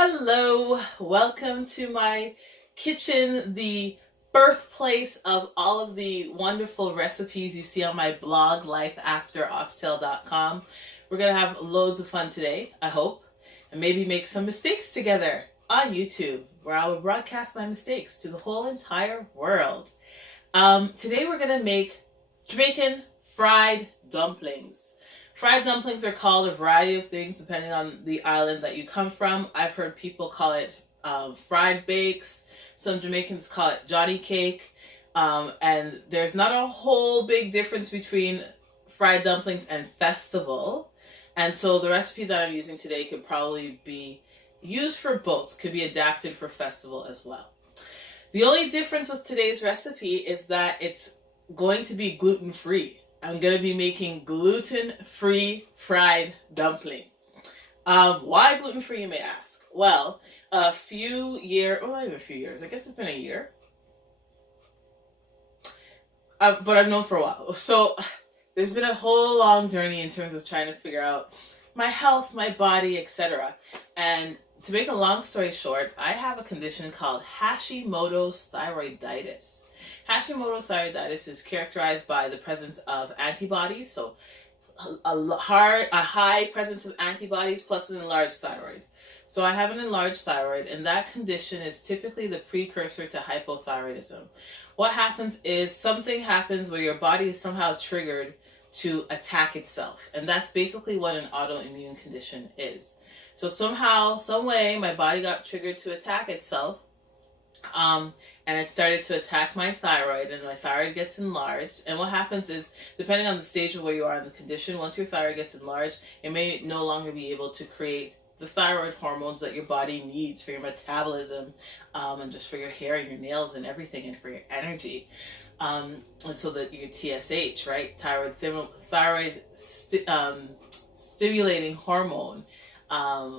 Hello, welcome to my kitchen, the birthplace of all of the wonderful recipes you see on my blog, lifeafteroxtail.com. We're going to have loads of fun today, I hope, and maybe make some mistakes together on YouTube, where I will broadcast my mistakes to the whole entire world. Today we're going to make Jamaican fried dumplings. Fried dumplings are called a variety of things depending on the island that you come from. I've heard people call it fried bakes. Some Jamaicans call it Johnnycake. And there's not a whole big difference between fried dumplings and festival. And so the recipe that I'm using today could probably be used for both. Could be adapted for festival as well. The only difference with today's recipe is that it's going to be gluten-free. I'm going to be making gluten-free fried dumpling. Why gluten-free, you may ask? Well, not even a few years, I guess it's been a year. But I've known for a while. So there's been a whole long journey in terms of trying to figure out my health, my body, etc. And to make a long story short, I have a condition called Hashimoto's thyroiditis. Hashimoto's thyroiditis is characterized by the presence of antibodies, so a high presence of antibodies plus an enlarged thyroid. So I have an enlarged thyroid, and that condition is typically the precursor to hypothyroidism. What happens is something happens where your body is somehow triggered to attack itself, and that's basically what an autoimmune condition is. So somehow, some way, my body got triggered to attack itself, and it started to attack my thyroid, and my thyroid gets enlarged. And what happens is, depending on the stage of where you are in the condition, once your thyroid gets enlarged, it may no longer be able to create the thyroid hormones that your body needs for your metabolism, and just for your hair and your nails and everything, and for your energy. And so that your TSH, right, thyroid stimulating hormone,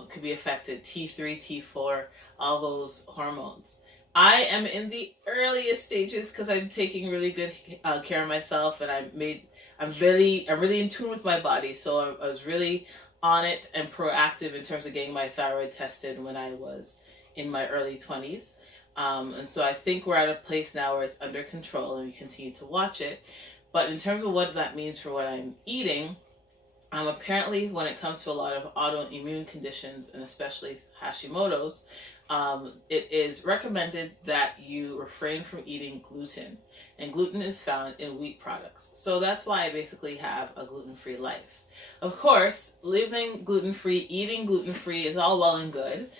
could be affected. T3, T4, all those hormones. I am in the earliest stages because I'm taking really good care of myself, and I'm really in tune with my body. So I was really on it and proactive in terms of getting my thyroid tested when I was in my early 20s. And so I think we're at a place now where it's under control, and we continue to watch it. But in terms of what that means for what I'm eating, apparently when it comes to a lot of autoimmune conditions, and especially Hashimoto's, it is recommended that you refrain from eating gluten, and gluten is found in wheat products. So that's why I basically have a gluten-free life. Of course, living gluten-free, eating gluten-free is all well and good,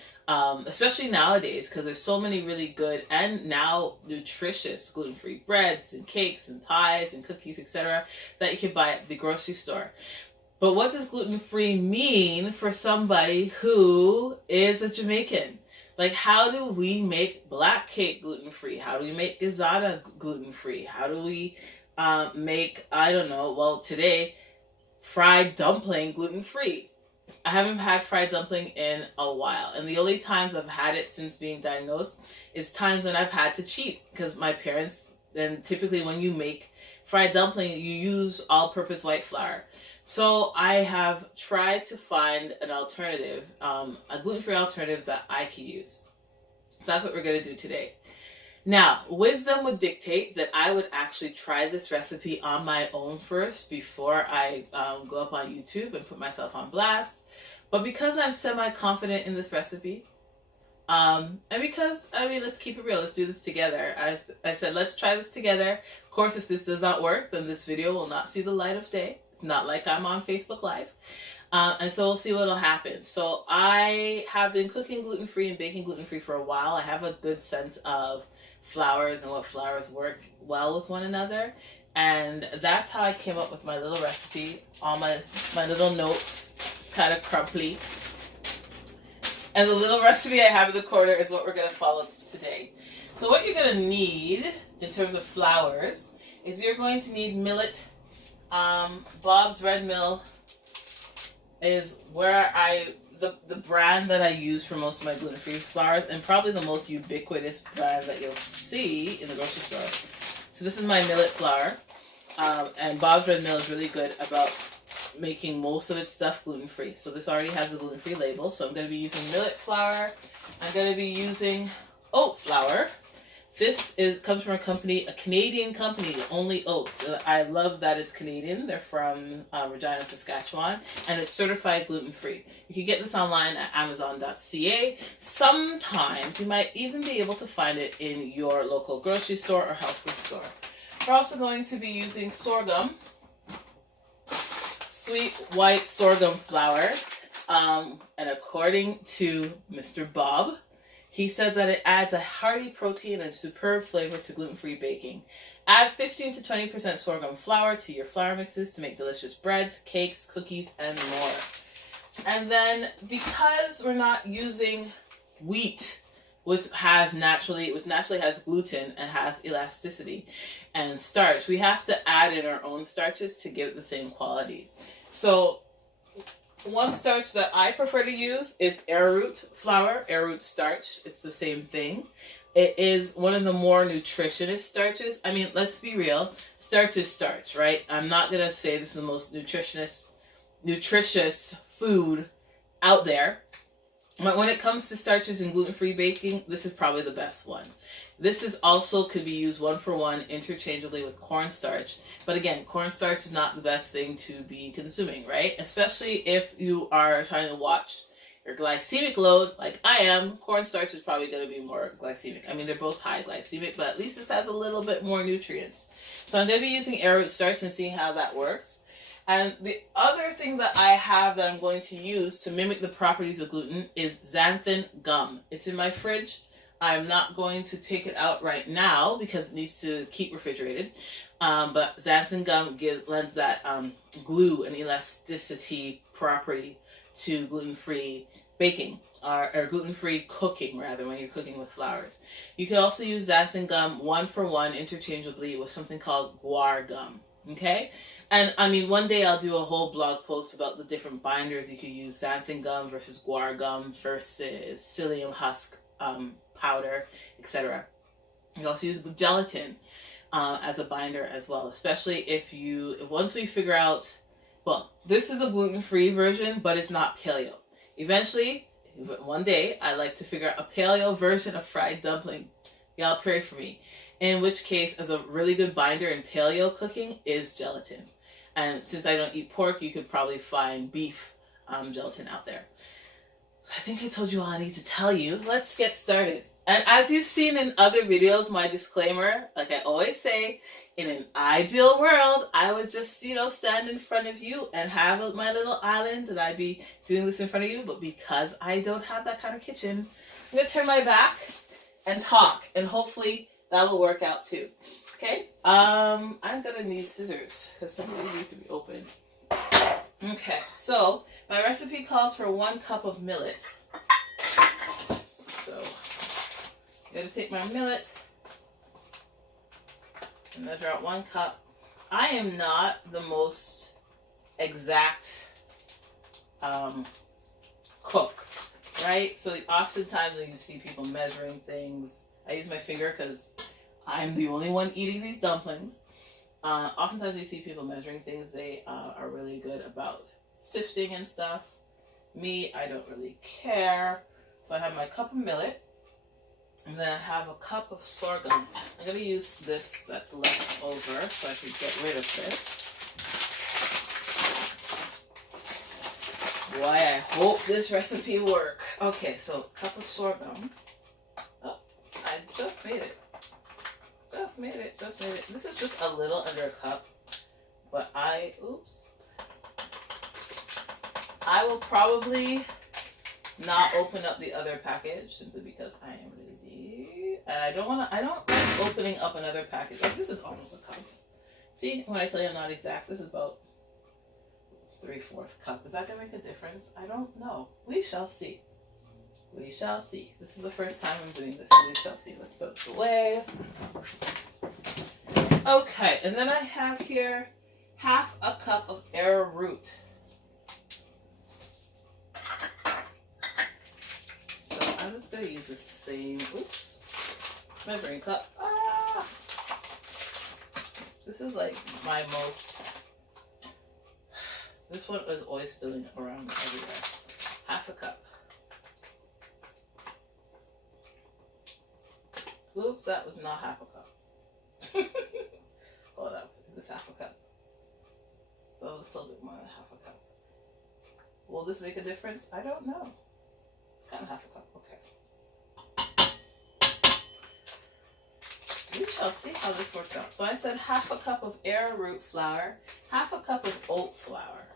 especially nowadays, because there's so many really good and now nutritious gluten-free breads and cakes and pies and cookies, etc. that you can buy at the grocery store. But what does gluten-free mean for somebody who is a Jamaican? Like, how do we make black cake gluten-free? How do we make gizzata gluten-free? How do we make, today, fried dumpling gluten-free? I haven't had fried dumpling in a while. And the only times I've had it since being diagnosed is times when I've had to cheat. Because my parents, and typically when you make fried dumpling, you use all-purpose white flour. So I have tried to find an alternative, a gluten-free alternative that I can use. So that's what we're going to do today. Now, wisdom would dictate that I would actually try this recipe on my own first before I go up on YouTube and put myself on blast. But because I'm semi-confident in this recipe, and because, let's keep it real, let's do this together. I said, let's try this together. Of course, if this does not work, then this video will not see the light of day. It's not like I'm on Facebook Live. And so we'll see what'll happen. So I have been cooking gluten-free and baking gluten-free for a while. I have a good sense of flours and what flours work well with one another. And that's how I came up with my little recipe. All my little notes, kind of crumply. And the little recipe I have in the corner is what we're going to follow today. So what you're going to need in terms of flours is you're going to need millet. Bob's Red Mill is where the brand that I use for most of my gluten-free flours, and probably the most ubiquitous brand that you'll see in the grocery store. So this is my millet flour, and Bob's Red Mill is really good about making most of its stuff gluten-free. So this already has a gluten-free label. So I'm going to be using millet flour. I'm going to be using oat flour. This comes from a Canadian company, Only Oats. I love that it's Canadian. They're from Regina, Saskatchewan, and it's certified gluten-free. You can get this online at amazon.ca. Sometimes you might even be able to find it in your local grocery store or health food store. We're also going to be using sorghum, sweet white sorghum flour, and according to Mr. Bob, he said that it adds a hearty protein and superb flavor to gluten-free baking. Add 15 to 20% sorghum flour to your flour mixes to make delicious breads, cakes, cookies, and more. And then because we're not using wheat, which naturally has gluten and has elasticity and starch, we have to add in our own starches to give it the same qualities. So one starch that I prefer to use is arrowroot flour, arrowroot starch. It's the same thing. It is one of the more nutritious starches. I mean, let's be real. Starch is starch, right? I'm not going to say this is the most nutritious food out there. But when it comes to starches and gluten-free baking, this is probably the best one. This is also could be used one-for-one interchangeably with cornstarch. But again, cornstarch is not the best thing to be consuming, right? Especially if you are trying to watch your glycemic load, like I am. Cornstarch is probably going to be more glycemic. I mean, they're both high glycemic, but at least this has a little bit more nutrients. So I'm going to be using arrowroot starch and seeing how that works. And the other thing that I have that I'm going to use to mimic the properties of gluten is xanthan gum. It's in my fridge. I'm not going to take it out right now because it needs to keep refrigerated. But xanthan gum lends that glue and elasticity property to gluten-free baking or gluten-free cooking, rather, when you're cooking with flours. You can also use xanthan gum one-for-one interchangeably with something called guar gum. Okay? And I mean, one day I'll do a whole blog post about the different binders you could use: xanthan gum versus guar gum versus psyllium husk powder, etc. You also use gelatin as a binder as well, especially if once we figure out, well, this is the gluten-free version, but it's not paleo. Eventually, one day, I'd like to figure out a paleo version of fried dumpling. Y'all pray for me. In which case, as a really good binder in paleo cooking is gelatin. And since I don't eat pork, you could probably find beef gelatin out there. So I think I told you all I need to tell you. Let's get started. And as you've seen in other videos, my disclaimer, like I always say, in an ideal world, I would just, stand in front of you and have my little island and I'd be doing this in front of you. But because I don't have that kind of kitchen, I'm going to turn my back and talk. And hopefully that'll work out too. Okay? I'm going to need scissors because some of these need to be opened. Okay, so my recipe calls for 1 cup of millet. So I'm going to take my millet and measure out 1 cup. I am not the most exact cook, right? So oftentimes when you see people measuring things, I use my finger because I'm the only one eating these dumplings. Oftentimes we see people measuring things, they are really good about sifting and stuff. Me, I don't really care. So I have my cup of millet. And then I have a cup of sorghum. I'm going to use this that's left over so I can get rid of this. Boy, I hope this recipe works. Okay, so cup of sorghum. Oh, I just made it. Just made it. This is just a little under a cup. But I will probably not open up the other package simply because I am lazy. And I don't like opening up another package. Like, this is almost a cup. See, when I tell you I'm not exact, this is about 3/4 cup. Is that going to make a difference? I don't know. We shall see. We shall see. This is the first time I'm doing this, so we shall see. Let's put this away. Okay, and then I have here 1/2 cup of arrowroot. So I'm just going to use the same, measuring cup. This is like my most This one is always spilling around everywhere. Half a cup. Oops, that was not half a cup. Hold up, this is half a cup. So it's a little bit more than half a cup. Will this make a difference? I don't know. It's kind of half a cup, okay. We shall see how this works out. So I said half a cup of arrowroot flour, half a cup of oat flour.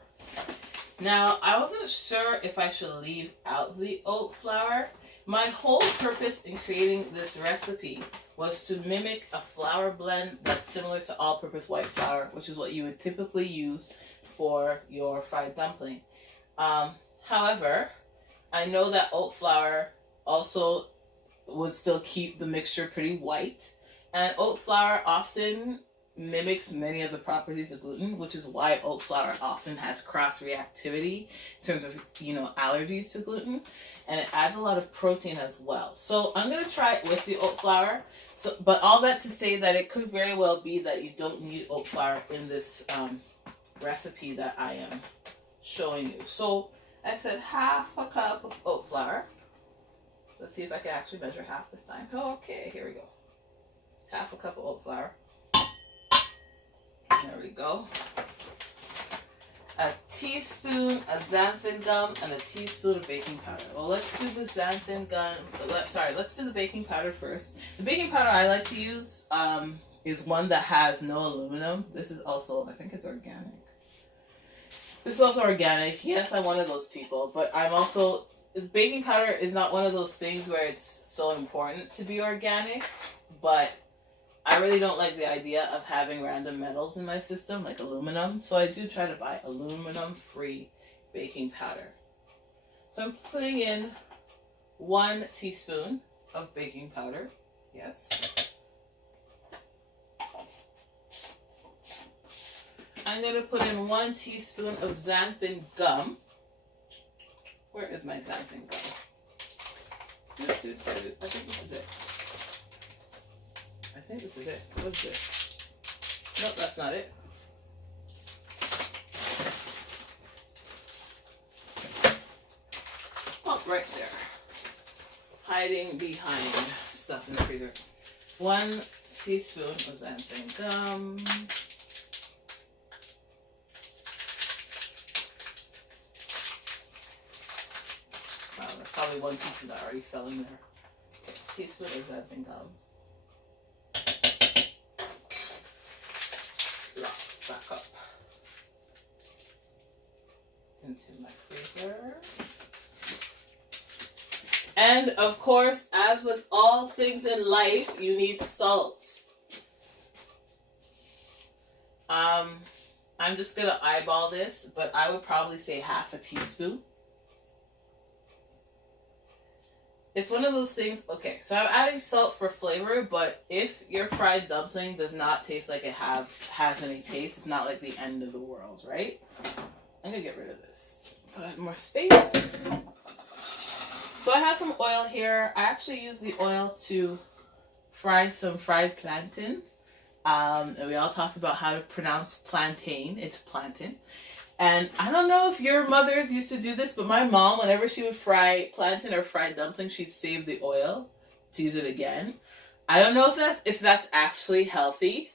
Now, I wasn't sure if I should leave out the oat flour. My whole purpose in creating this recipe was to mimic a flour blend that's similar to all-purpose white flour, which is what you would typically use for your fried dumpling. However, I know that oat flour also would still keep the mixture pretty white, and oat flour often mimics many of the properties of gluten, which is why oat flour often has cross-reactivity in terms of, allergies to gluten, and it adds a lot of protein as well. So I'm going to try it with the oat flour. So, but all that to say that it could very well be that you don't need oat flour in this recipe that I am showing you. So I said half a cup of oat flour. Let's see if I can actually measure half this time. Okay, here we go. Half a cup of oat flour. There we go. A teaspoon of xanthan gum and a teaspoon of baking powder. Well, let's do the xanthan gum. Let's do the baking powder first. The baking powder I like to use is one that has no aluminum. This is also, I think it's organic. This is also organic. Yes, I'm one of those people, but I'm also, baking powder is not one of those things where it's so important to be organic, but I really don't like the idea of having random metals in my system, like aluminum. So I do try to buy aluminum-free baking powder. So I'm putting in 1 teaspoon of baking powder. Yes. I'm going to put in 1 teaspoon of xanthan gum. Where is my xanthan gum? I think this is it. I think this is it. What is this? Nope, that's not it. Oh, right there. Hiding behind stuff in the freezer. 1 teaspoon of xanthan gum. Wow, that's probably 1 teaspoon that already fell in there. Teaspoon of xanthan gum. Back up into my freezer. And of course, as with all things in life, you need salt. I'm just gonna eyeball this, but I would probably say half a teaspoon. It's one of those things, okay, so I'm adding salt for flavor, but if your fried dumpling does not taste like it has any taste, it's not like the end of the world, right? I'm gonna get rid of this so I have more space. So I have some oil here. I actually use the oil to fry some fried plantain. And we all talked about how to pronounce plantain. It's plantain. And I don't know if your mothers used to do this, but my mom, whenever she would fry plantain or fried dumplings, she'd save the oil to use it again. I don't know if that's actually healthy,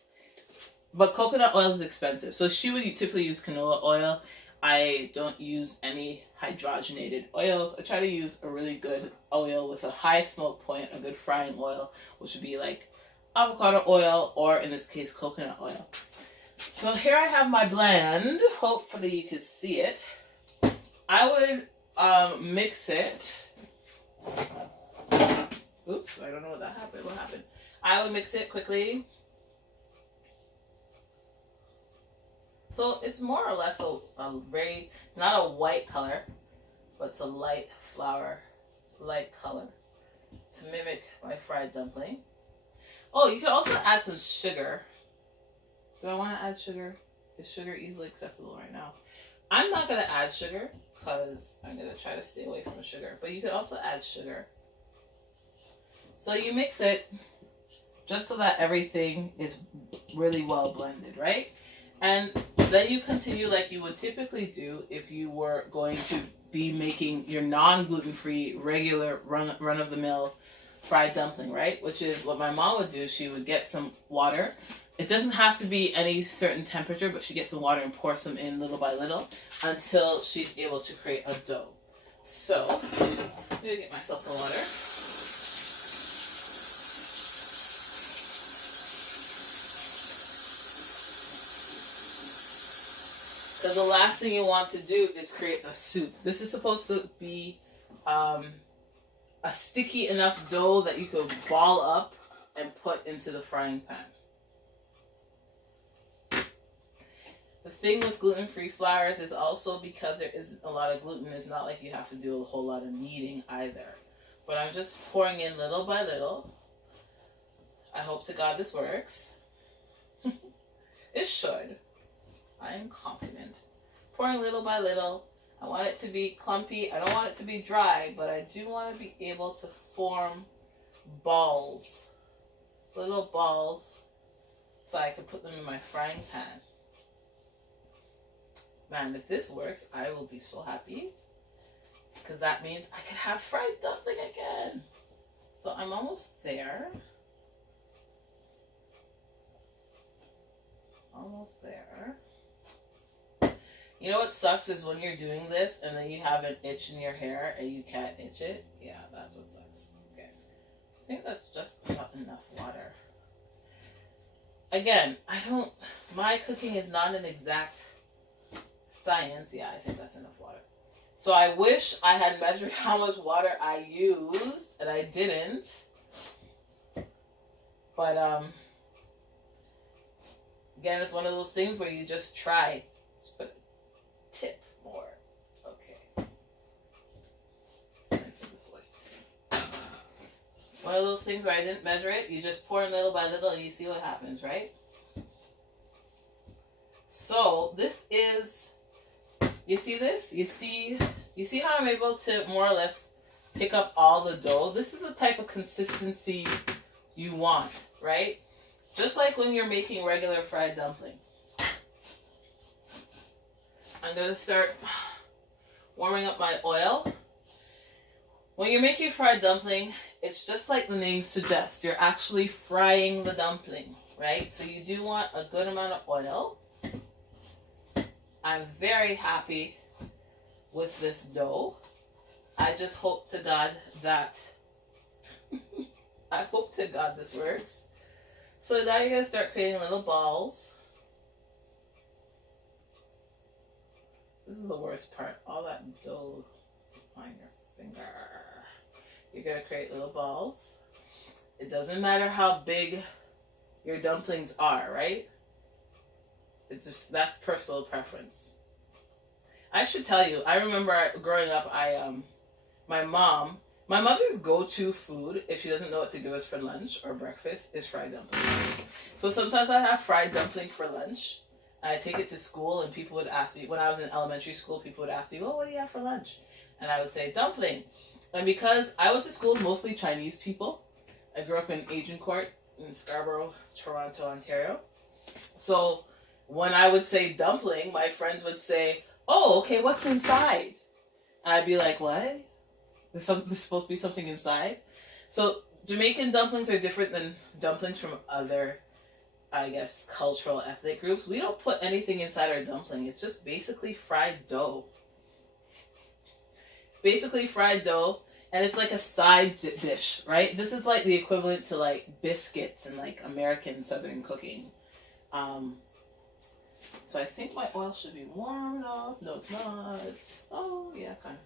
but coconut oil is expensive. So she would typically use canola oil. I don't use any hydrogenated oils. I try to use a really good oil with a high smoke point, a good frying oil, which would be like avocado oil or, in this case, coconut oil. So here I have my blend. Hopefully you can see it. I would mix it. Oops, I don't know what that happened. What happened? I would mix it quickly. So it's more or less it's not a white color, but it's a light flour, light color to mimic my fried dumpling. Oh, you can also add some sugar. Do I want to add sugar? Is sugar easily accessible right now? I'm not going to add sugar because I'm going to try to stay away from the sugar. But you could also add sugar. So you mix it just so that everything is really well blended, right? And Then you continue like you would typically do if you were going to be making your non-gluten-free, regular run-of-the-mill fried dumpling, right? Which is what my mom would do. She would get some water. It doesn't have to be any certain temperature, but she gets some water and pour some in little by little until she's able to create a dough. So, I'm going to get myself some water. Because the last thing you want to do is create a soup. This is supposed to be a sticky enough dough that you could ball up and put into the frying pan. The thing with gluten-free flours is also because there isn't a lot of gluten, it's not like you have to do a whole lot of kneading either. But I'm just pouring in little by little. I hope to God this works. It should. I am confident. Pouring little by little. I want it to be clumpy. I don't want it to be dry, but I do want to be able to form balls. Little balls. So I can put them in my frying pan. Man, if this works, I will be so happy. Because that means I can have fried dumpling again. So I'm almost there. Almost there. You know what sucks is when you're doing this and then you have an itch in your hair and you can't itch it. Yeah, that's what sucks. Okay. I think that's just about enough water. Again, my cooking is not an exact science. Yeah, I think that's enough water. So I wish I had measured how much water I used, and I didn't. But, again, it's one of those things where you just try. Just put a tip more. Okay. This way. One of those things where I didn't measure it. You just pour in little by little and you see what happens, right? So, this is... You see this? You see how I'm able to more or less pick up all the dough? This is the type of consistency you want, right? Just like when you're making regular fried dumpling. I'm going to start warming up my oil. When you're making fried dumpling, it's just like the name suggests. You're actually frying the dumpling, right? So you do want a good amount of oil. I'm very happy with this dough. I just hope to God that I hope to God this works. So now you're going to start creating little balls. This is the worst part. All that dough on your finger. You're going to create little balls. It doesn't matter how big your dumplings are, right? It's just, that's personal preference. I should tell you, I remember growing up, my mother's go-to food, if she doesn't know what to give us for lunch or breakfast, is fried dumpling. So sometimes I have fried dumpling for lunch, and I take it to school, and people would ask me, when I was in elementary school, people would ask me, well, what do you have for lunch? And I would say, dumpling. And because I went to school with mostly Chinese people, I grew up in Agincourt in Scarborough, Toronto, Ontario. So when I would say dumpling, my friends would say, oh, okay, what's inside? And I'd be like, what? There's supposed to be something inside? So Jamaican dumplings are different than dumplings from other, I guess, cultural ethnic groups. We don't put anything inside our dumpling. It's just basically fried dough. Basically fried dough, and it's like a side dish, right? This is like the equivalent to like biscuits and like American Southern cooking. So I think my oil should be warm enough. No, it's not. Oh, yeah, kind of.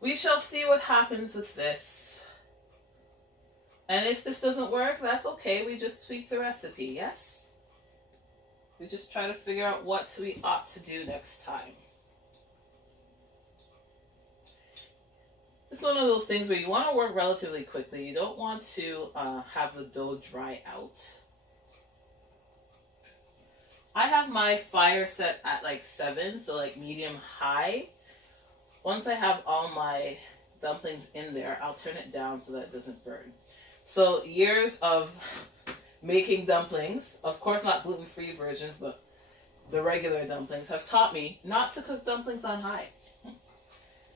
We shall see what happens with this. And if this doesn't work, that's okay. We just tweak the recipe, yes? We just try to figure out what we ought to do next time. It's one of those things where you want to work relatively quickly. You don't want to have the dough dry out. I have my fire set at like 7, so like medium high. Once I have all my dumplings in there, I'll turn it down so that it doesn't burn. So years of making dumplings, of course not gluten-free versions, but the regular dumplings, have taught me not to cook dumplings on high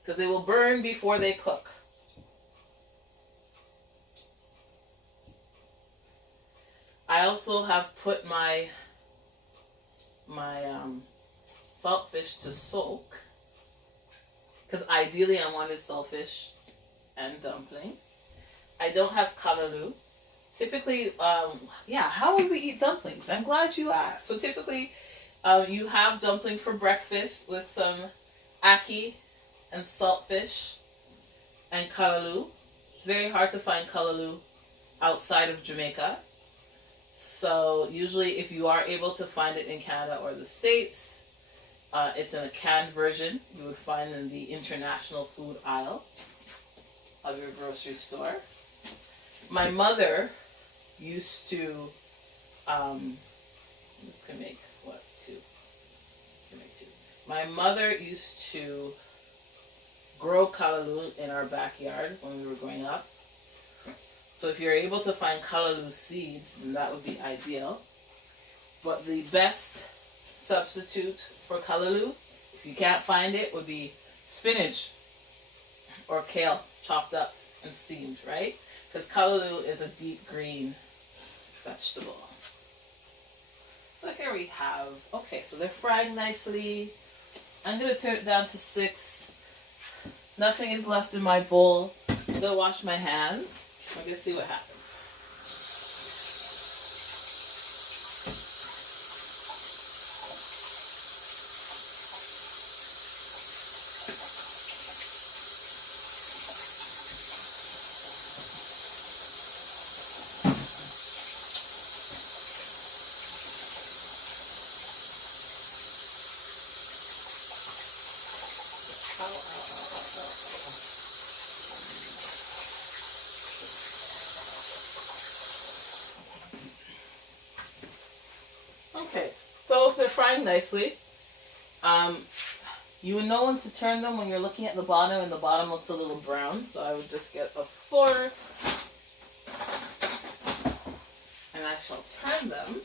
because they will burn before they cook. I also have put my saltfish to soak because ideally I wanted saltfish and dumpling. I don't have callaloo. Typically, yeah, how would we eat dumplings? I'm glad you asked. So typically, you have dumpling for breakfast with some ackee and saltfish and callaloo. It's very hard to find callaloo outside of Jamaica. So usually if you are able to find it in Canada or the States, it's in a canned version. You would find in the international food aisle of your grocery store. My mother used to, this can make, what, two? Can make two. My mother used to grow callaloo in our backyard when we were growing up. So if you're able to find callaloo seeds, then that would be ideal. But the best substitute for callaloo, if you can't find it, would be spinach or kale chopped up and steamed, right? Because callaloo is a deep green vegetable. So here we have, okay, so they're fried nicely. I'm going to turn it down to 6. Nothing is left in my bowl. I'm going to wash my hands. I'm going to see what happens. Okay, so they're frying nicely. You would know when to turn them when you're looking at the bottom and the bottom looks a little brown. So I would just get a fork and I shall turn them.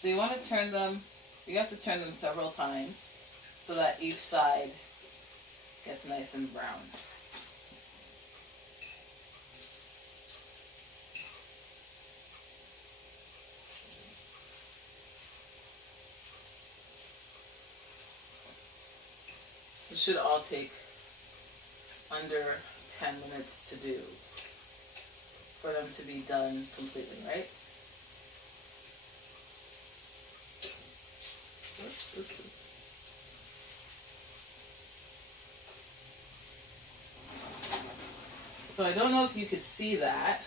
So you want to turn them, you have to turn them several times so that each side gets nice and brown. It should all take under 10 minutes to do for them to be done completely, right? Oops, oops, oops. So I don't know if you could see that,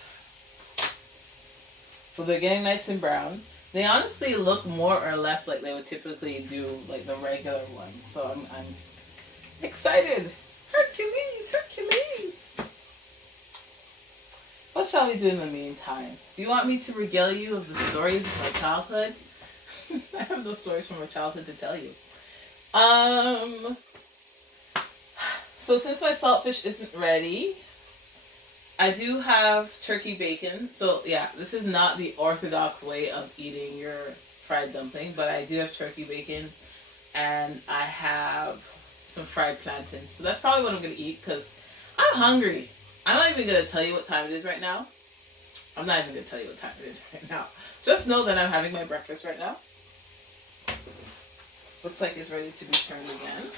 but they're getting nice and brown. They honestly look more or less like they would typically do, like the regular ones. So I'm excited. Hercules, Hercules. What shall we do in the meantime? Do you want me to regale you of the stories of my childhood? I have no stories from my childhood to tell you. So since my saltfish isn't ready, I do have turkey bacon. So yeah, this is not the orthodox way of eating your fried dumpling, but I do have turkey bacon and I have some fried plantains. So that's probably what I'm going to eat because I'm hungry. I'm not even going to tell you what time it is right now. I'm not even going to tell you what time it is right now. Just know that I'm having my breakfast right now. Looks like it's ready to be turned again.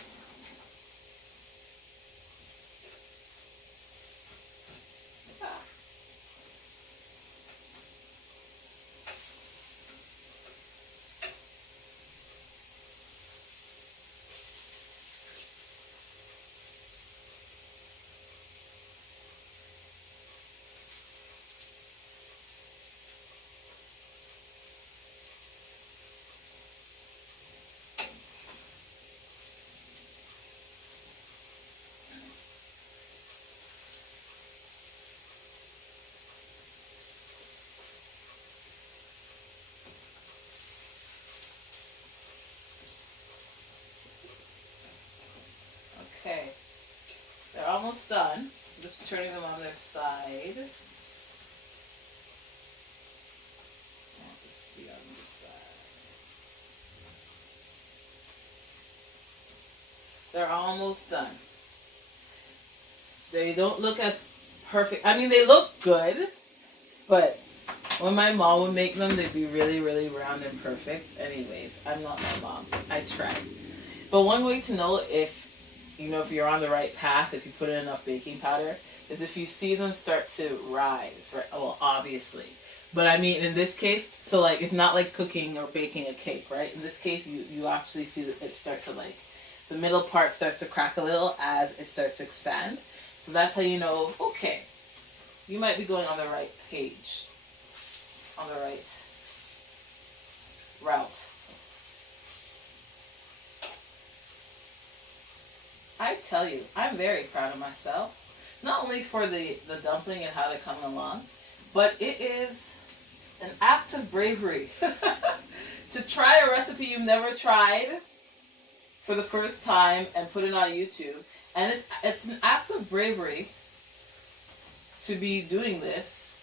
almost done. I'm just turning them on their side. Let's be on this side. They're almost done. They don't look as perfect. I mean, they look good, but when my mom would make them, they'd be really, really round and perfect. Anyways, I'm not my mom. I tried. But one way to know if you're on the right path, if you put in enough baking powder, is if you see them start to rise, right? Well, obviously. But I mean, in this case, so like, it's not like cooking or baking a cake, right? In this case, you actually see that it starts to like, the middle part starts to crack a little as it starts to expand. So that's how you know, okay, you might be going on the right page, on the right route. I tell you, I'm very proud of myself. Not only for the dumpling and how they're coming along, but it is an act of bravery to try a recipe you've never tried for the first time and put it on YouTube. And it's an act of bravery to be doing this,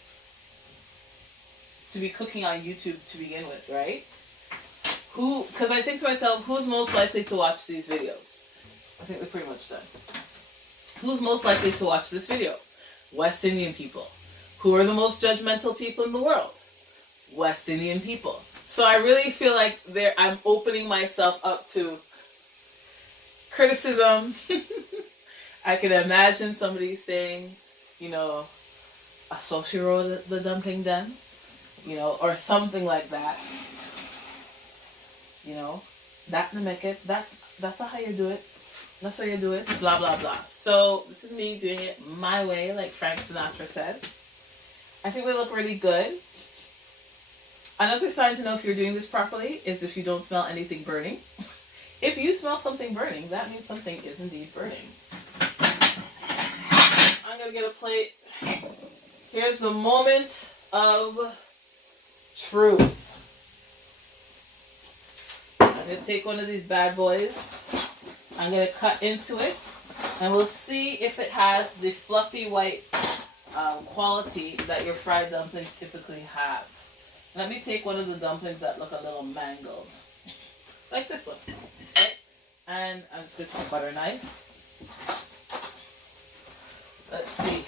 to be cooking on YouTube to begin with, right? Because I think to myself, who's most likely to watch these videos? I think we're pretty much done. Who's most likely to watch this video? West Indian people. Who are the most judgmental people in the world? West Indian people. So I really feel like I'm opening myself up to criticism. I can imagine somebody saying, a social roll the dumpling done, or something like that. That to make it. That's not how you do it. That's how you do it. Blah blah blah. So this is me doing it my way, like Frank Sinatra said. I think they look really good. Another sign to know if you're doing this properly is if you don't smell anything burning. If you smell something burning, that means something is indeed burning. I'm going to get a plate. Here's the moment of truth. I'm going to take one of these bad boys. I'm going to cut into it. And we'll see if it has the fluffy white quality that your fried dumplings typically have. Let me take one of the dumplings that look a little mangled. Like this one. Okay? And I'm just going to take a butter knife. Let's see.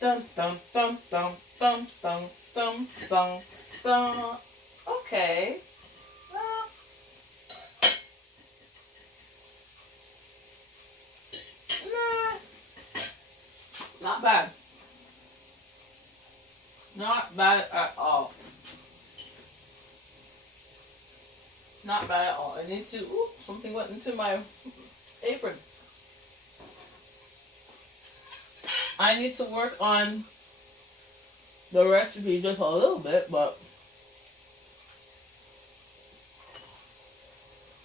Dum dum dum dum dum dum dum dum dum. Okay. Well, not bad. Not bad at all. Not bad at all. I need to, something went into my apron. I need to work on the recipe just a little bit, but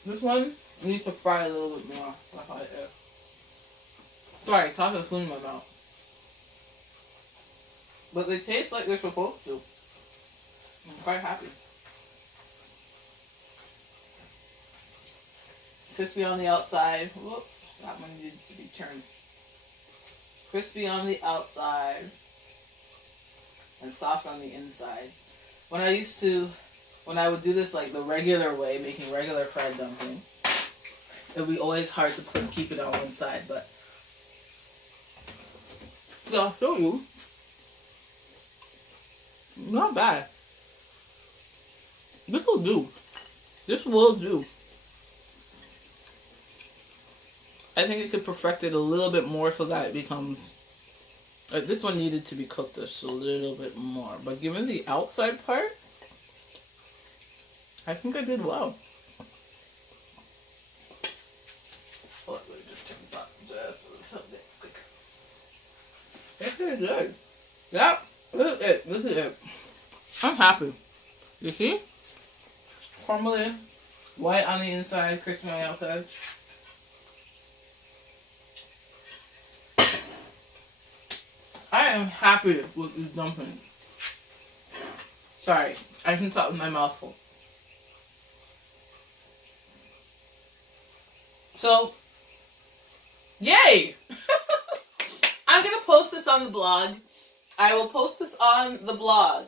this one needs to fry a little bit more. That's how it is. Sorry, talking food in my mouth. But they taste like they're supposed to. I'm quite happy. Crispy on the outside. Whoops, that one needed to be turned. Crispy on the outside and soft on the inside. When I would do this like the regular way, making regular fried dumpling, it would be always hard to keep it on one side, but I'll show you. Not bad. This will do. This will do. I think it could perfect it a little bit more so that it becomes... this one needed to be cooked just a little bit more. But given the outside part, I think I did well. Oh, let me just turn this up just a little bit quicker. It's pretty good. Yeah, this is it. This is it. I'm happy. You see? Caramely, white on the inside, crispy on the outside. I am happy with these dumplings. Sorry, I can talk with my mouth full. So, yay! on the blog. I will post this on the blog.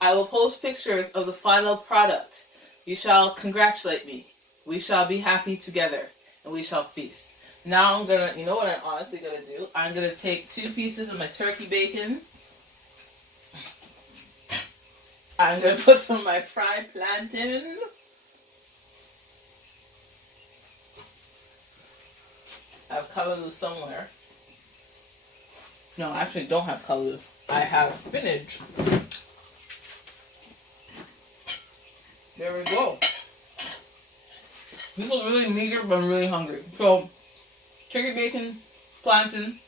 I will post pictures of the final product. You shall congratulate me. We shall be happy together, and we shall feast. Now I'm gonna, you know what I'm honestly gonna do? I'm gonna take 2 pieces of my turkey bacon. I'm gonna put some of my fried plantain. I have callaloo somewhere. No, I actually don't have callaloo. I have spinach. There we go. This is really meager, but I'm really hungry. So, turkey bacon, plantain,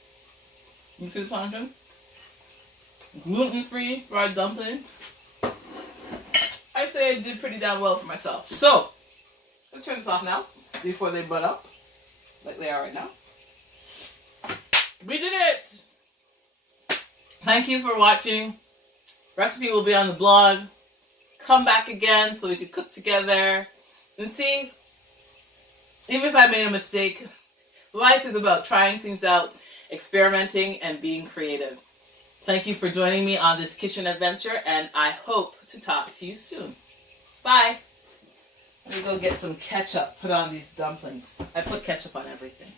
mixed plantain, gluten-free fried dumpling. I say I did pretty damn well for myself. So, let's turn this off now before they butt up, like they are right now. We did it! Thank you for watching. Recipe will be on the blog. Come back again so we can cook together and see. Even if I made a mistake, life is about trying things out, experimenting, and being creative. Thank you for joining me on this kitchen adventure, and I hope to talk to you soon. Bye. Let me go get some ketchup, put on these dumplings. I put ketchup on everything.